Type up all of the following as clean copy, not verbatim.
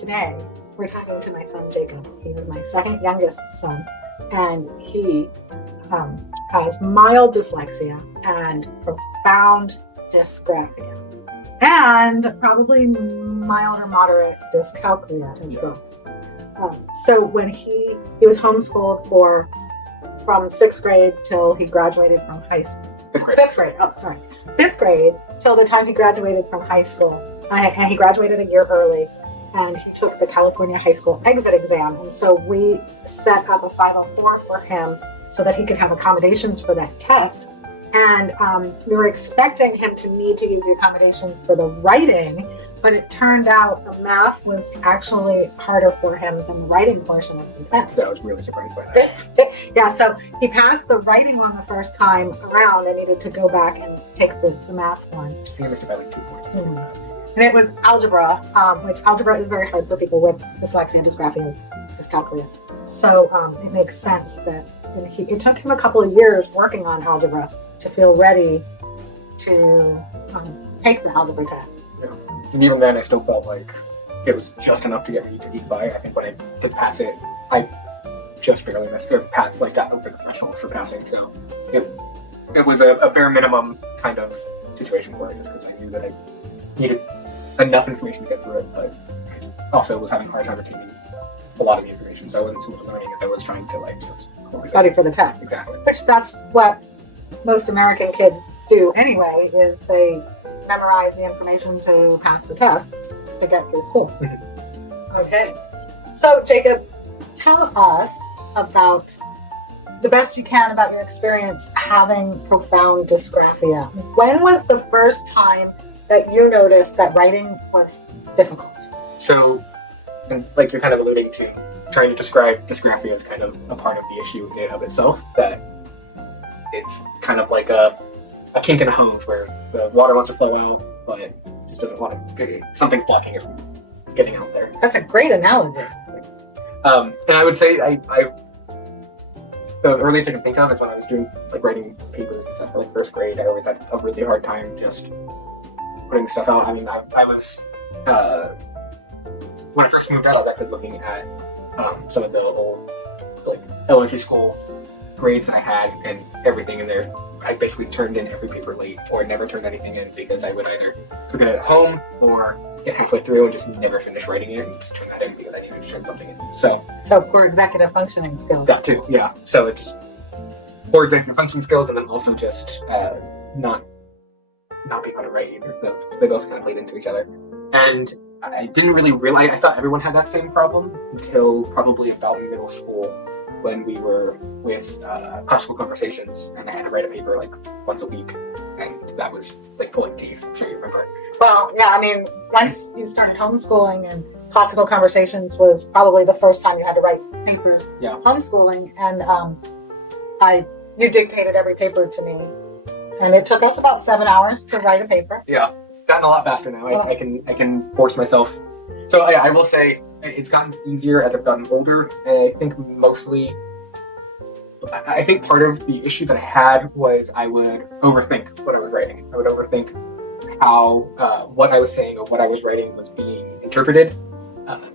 today we're talking to my son Jacob. He is my second youngest son, and he has mild dyslexia and profound dysgraphia, and probably mild or moderate dyscalculia as well. So when he was homeschooled from 6th grade till he graduated from high school. Fifth grade till the time he graduated from high school. And he graduated a year early, and he took the California high school exit exam. And so we set up a 504 for him so that he could have accommodations for that test. And we were expecting him to need to use the accommodations for the writing, but it turned out the math was actually harder for him than the writing portion of the test. So I was really surprised by that. Yeah, so he passed the writing one the first time around and needed to go back and take the math one. I think I missed about like 2 points. And it was algebra, which algebra is very hard for people with dyslexia, dysgraphia, dyscalculia. So it makes sense that it took him a couple of years working on algebra to feel ready to take the algebra test. Yeah. And even then, I still felt like it was just enough to get me to get by. I think when I did pass it, I just barely missed it. Like got over the threshold for passing. So it was a bare minimum kind of situation for it, just because I knew that I needed enough information to get through it, but I also was having a hard time retaining a lot of the information. So I wasn't so much learning as I was trying to like just study for the test. Exactly. Which that's what most American kids do anyway, is they memorize the information to pass the tests to get through school. Okay. So Jacob, tell us about the best you can about your experience having profound dysgraphia. When was the first time that you noticed that writing was difficult? So, and like you're kind of alluding to, trying to describe dysgraphia as kind of a part of the issue in and of itself, that it's kind of like a kink in a hose where the water wants to flow out, but it just doesn't want to. Something's blocking it from getting out there. That's a great analogy. And I would say the earliest I can think of is when I was doing like writing papers and stuff for like 1st grade. I always had a really hard time just putting stuff out. I mean, I was when I first moved out, I was actually looking at some of the old like elementary school grades I had, and everything in there. I basically turned in every paper late, or never turned anything in, because I would either forget it at home or get halfway through and just never finish writing it and just turn that in because I needed to turn something in. So poor executive functioning skills. That too, yeah. So it's poor executive functioning skills, and then also just not being able to write either. So they both kind of played into each other. And I didn't really realize, I thought everyone had that same problem until probably about middle school, when we were with classical conversations, and I had to write a paper like once a week, and that was like pulling teeth. I'm sure you remember. Well, yeah, I mean, once you started homeschooling, and classical conversations was probably the first time you had to write papers. Yeah. Homeschooling, and you dictated every paper to me, and it took us about 7 hours to write a paper. Yeah, gotten a lot faster now. I can force myself. So I will say it's gotten easier as I've gotten older, and I think I think part of the issue that I had was I would overthink what I was writing. I would overthink how what I was saying or what I was writing was being interpreted,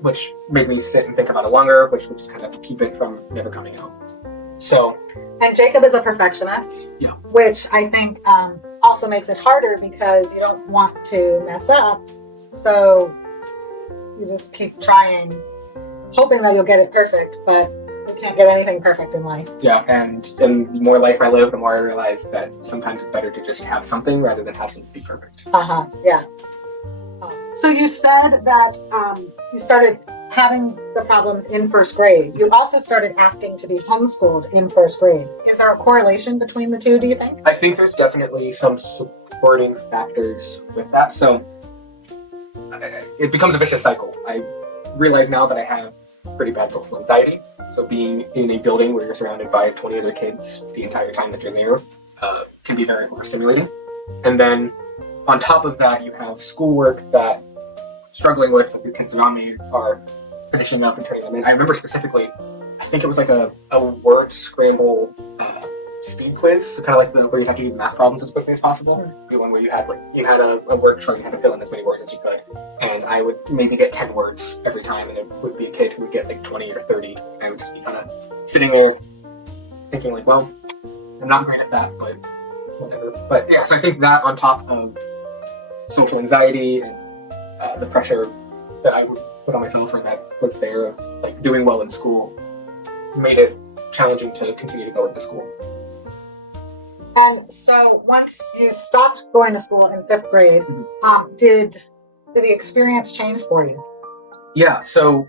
which made me sit and think about it longer, which would just kind of keep it from never coming out. So, and Jacob is a perfectionist, yeah, which I think also makes it harder because you don't want to mess up, so you just keep trying, hoping that you'll get it perfect, but you can't get anything perfect in life. Yeah, and the more life I live, the more I realize that sometimes it's better to just have something rather than have something be perfect. Yeah. So you said that you started having the problems in 1st grade. You also started asking to be homeschooled in 1st grade. Is there a correlation between the two, do you think? I think there's definitely some supporting factors with that. So it becomes a vicious cycle. I realize now that I have pretty bad social anxiety. So being in a building where you're surrounded by 20 other kids the entire time that you're there can be very overstimulating. And then on top of that, you have schoolwork that struggling with the kids around me are finishing up and turning them in. I remember specifically, I think it was like a word scramble speed quiz, so kind of like the where you have to do math problems as quickly as possible. The one where you had a word chart, you had to fill in as many words as you could, and I would maybe get 10 words every time, and there would be a kid who would get like 20 or 30. And I would just be kind of sitting there thinking like, well, I'm not great at that, but whatever. But yeah, so I think that on top of social anxiety and the pressure that I would put on myself or that was there of like doing well in school made it challenging to continue to go into school. And so once you stopped going to school in 5th grade, did the experience change for you? Yeah, so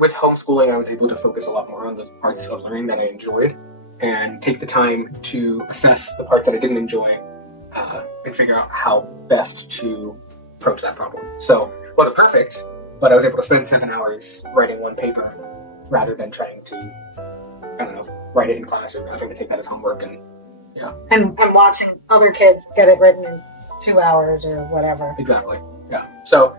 with homeschooling, I was able to focus a lot more on the parts of learning that I enjoyed and take the time to assess the parts that I didn't enjoy and figure out how best to approach that problem. So it wasn't perfect, but I was able to spend 7 hours writing one paper rather than trying to, I don't know, write it in class or having to take that as homework. And yeah. And watching other kids get it written in 2 hours or whatever. Exactly. Yeah. So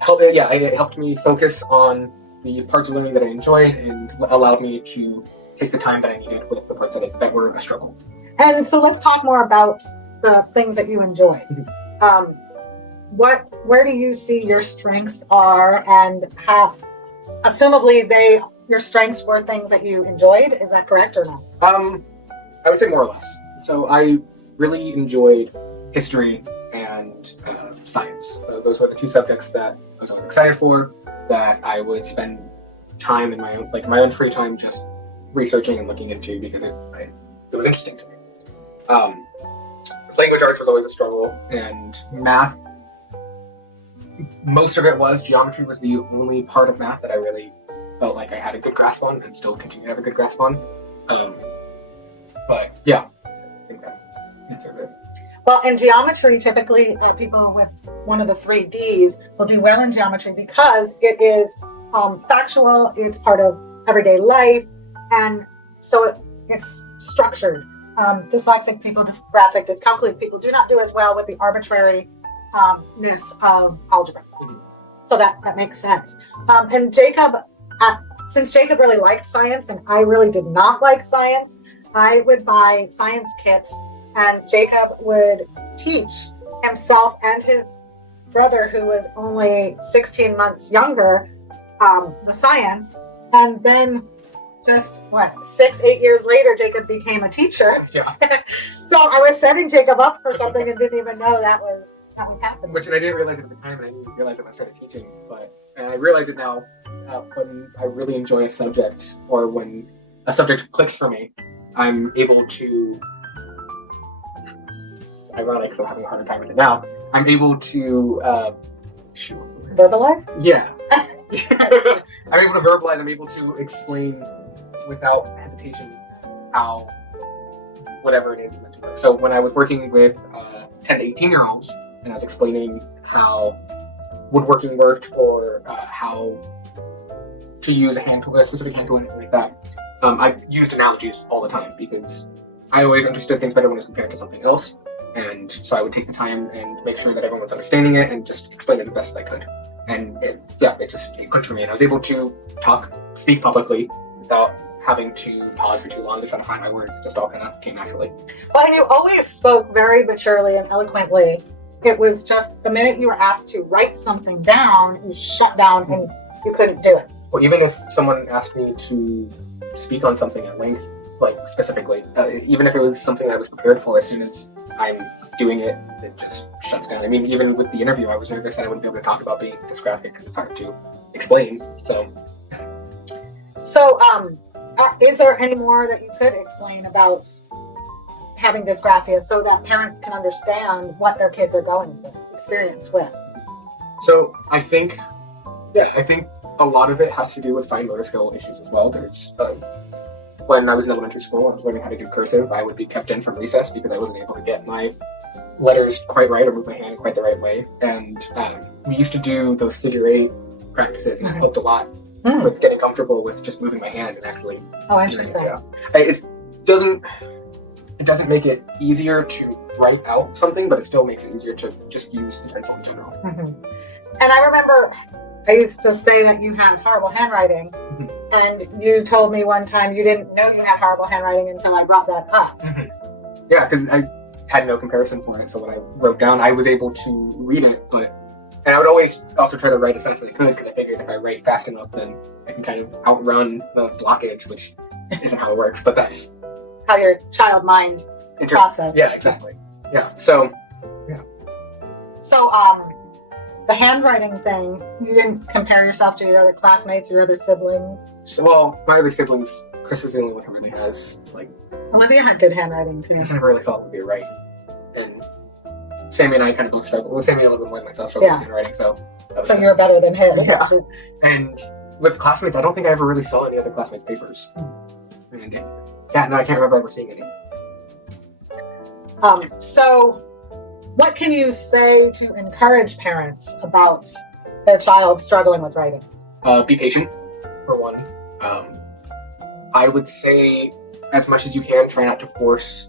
it helped me focus on the parts of learning that I enjoyed and allowed me to take the time that I needed with the parts that were a struggle. And so let's talk more about the things that you enjoy. Where do you see your strengths are, and how, assumably your strengths were things that you enjoyed? Is that correct or not? I would say more or less. So I really enjoyed history and science. Those were the two subjects that I was always excited for, that I would spend time in my own free time just researching and looking into because it was interesting to me. Language arts was always a struggle, and math, most of it was. Geometry was the only part of math that I really felt like I had a good grasp on and still continue to have a good grasp on. But yeah, I think that answers it. Well, in geometry, typically people with one of the 3 Ds will do well in geometry because it is factual, it's part of everyday life, and so it's structured. Dyslexic people, dysgraphic, dyscalculic people do not do as well with the arbitrariness of algebra. So that makes sense. And Jacob, since Jacob really liked science and I really did not like science, I would buy science kits and Jacob would teach himself and his brother, who was only 16 months younger, the science. And then just 6-8 years later, Jacob became a teacher. Yeah. So I was setting Jacob up for something and didn't even know that was happening. Which, and I didn't realize it at the time, and I didn't realize it when I started teaching. And I realize it now when I really enjoy a subject, or when a subject clicks for me, I'm able to. Ironic, so I'm having a harder time with it now. I'm able to verbalize. Yeah. I'm able to verbalize. I'm able to explain without hesitation how whatever it is meant to work. So when I was working with 10 to 18-year-olds and I was explaining how woodworking worked or how to use a specific hand tool, anything like that, I used analogies all the time because I always understood things better when it was compared to something else. And so I would take the time and make sure that everyone was understanding it and just explain it as best as I could. And it clicked for me, and I was able to speak publicly without having to pause for too long to try to find my words. It just all kind of came naturally. Well, and you always spoke very maturely and eloquently. It was just the minute you were asked to write something down, you shut down and you couldn't do it. Well, even if someone asked me to speak on something at length, like specifically, even if it was something I was prepared for, as soon as I'm doing it, it just shuts down. I mean, even with the interview, I was nervous that I wouldn't be able to talk about being dysgraphic because it's hard to explain. So, is there any more that you could explain about having dysgraphia so that parents can understand what their kids are going through, experience with? So I think a lot of it has to do with fine motor skill issues as well. There's when I was in elementary school, I was learning how to do cursive. I would be kept in from recess because I wasn't able to get my letters quite right or move my hand quite the right way. And we used to do those figure 8 practices, and it helped a lot with getting comfortable with just moving my hand and actually. Oh, interesting. It doesn't make it easier to write out something, but it still makes it easier to just use the pencil in general. And I remember I used to say that you had horrible handwriting, And you told me one time you didn't know you had horrible handwriting until I brought that up. Mm-hmm. Yeah, because I had no comparison for it. So when I wrote down, I was able to read it, and I would always also try to write as fast as I could because I figured if I write fast enough, then I can kind of outrun the blockage, which isn't how it works, but that's how your child mind process. Yeah, exactly. Yeah. So, yeah. So, the handwriting thing, you didn't compare yourself to your other classmates, your other siblings? So, well, my other siblings, Chris is the only one who really has, like... Olivia had good handwriting, too. I never really thought it would be right. And Sammy and I kind of both struggled. Well, Sammy a little bit more than myself struggled with handwriting, so... So you're better than him. Yeah. And with classmates, I don't think I ever really saw any other classmates' papers. And I can't remember ever seeing any. So, what can you say to encourage parents about their child struggling with writing? Be patient, for one. I would say, as much as you can, try not to force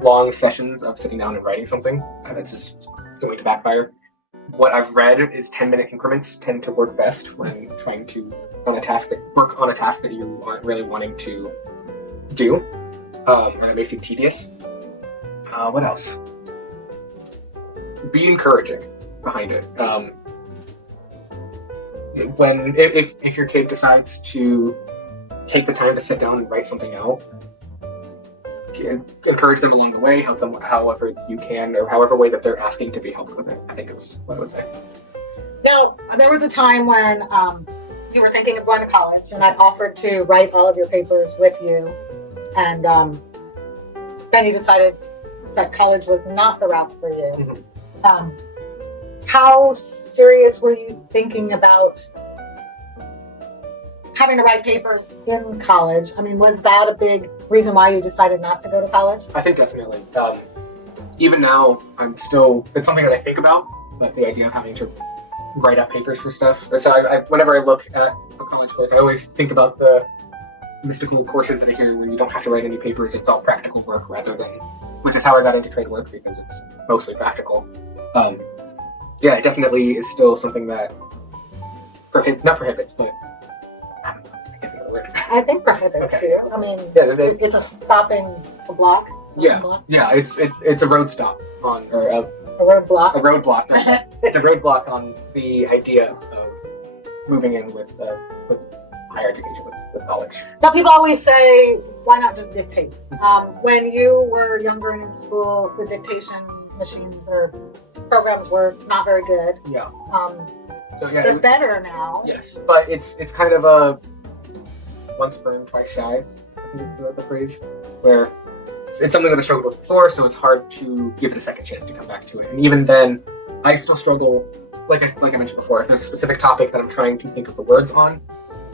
long sessions of sitting down and writing something. That's just going to backfire. What I've read is 10-minute increments tend to work best when trying to work on a task that you aren't really wanting to do, and it may seem tedious. What else? Be encouraging behind it. If your kid decides to take the time to sit down and write something out, encourage them along the way, help them however you can, or however way that they're asking to be helped with it, I think is what I would say. Now, there was a time when you were thinking of going to college, and I offered to write all of your papers with you, and then you decided that college was not the route for you. Mm-hmm. How serious were you thinking about having to write papers in college? I mean, was that a big reason why you decided not to go to college? I think definitely. Even now, it's something that I think about, but the idea of having to write up papers for stuff. So whenever I look at a college course, I always think about the mystical courses that I hear where you don't have to write any papers, it's all practical work rather than, which is how I got into trade work because it's mostly practical. It definitely is still something that not prohibits, but I can't think of the word. I think prohibits you. I mean, it's a stopping a block. It's a road stop on or a roadblock. A roadblock. It's a roadblock on the idea of moving in with higher education with college. Now, people always say, why not just dictate? When you were younger and in school, the dictation machines or programs were not very good. Yeah. They're better now. Yes, but it's kind of a once burned, twice shy, I think is the phrase, where it's something that I struggled with before, so it's hard to give it a second chance to come back to it. And even then, I still struggle, like I mentioned before, if there's a specific topic that I'm trying to think of the words on,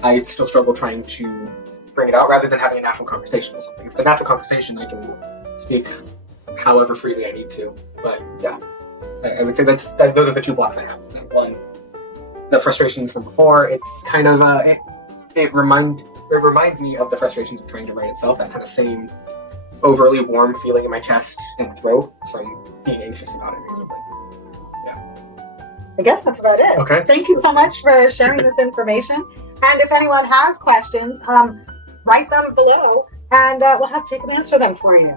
I still struggle trying to bring it out rather than having a natural conversation with something. If it's a natural conversation, I can speak however freely I need to. But yeah, I would say those are the two blocks I have. One, the frustrations from before. It's kind of it reminds me of the frustrations of trying to write itself. That kind of same overly warm feeling in my chest and throat from being anxious about it, basically. Yeah. I guess that's about it. Okay. Thank you so much for sharing this information. And if anyone has questions, write them below, and we'll have Jacob answer them for you.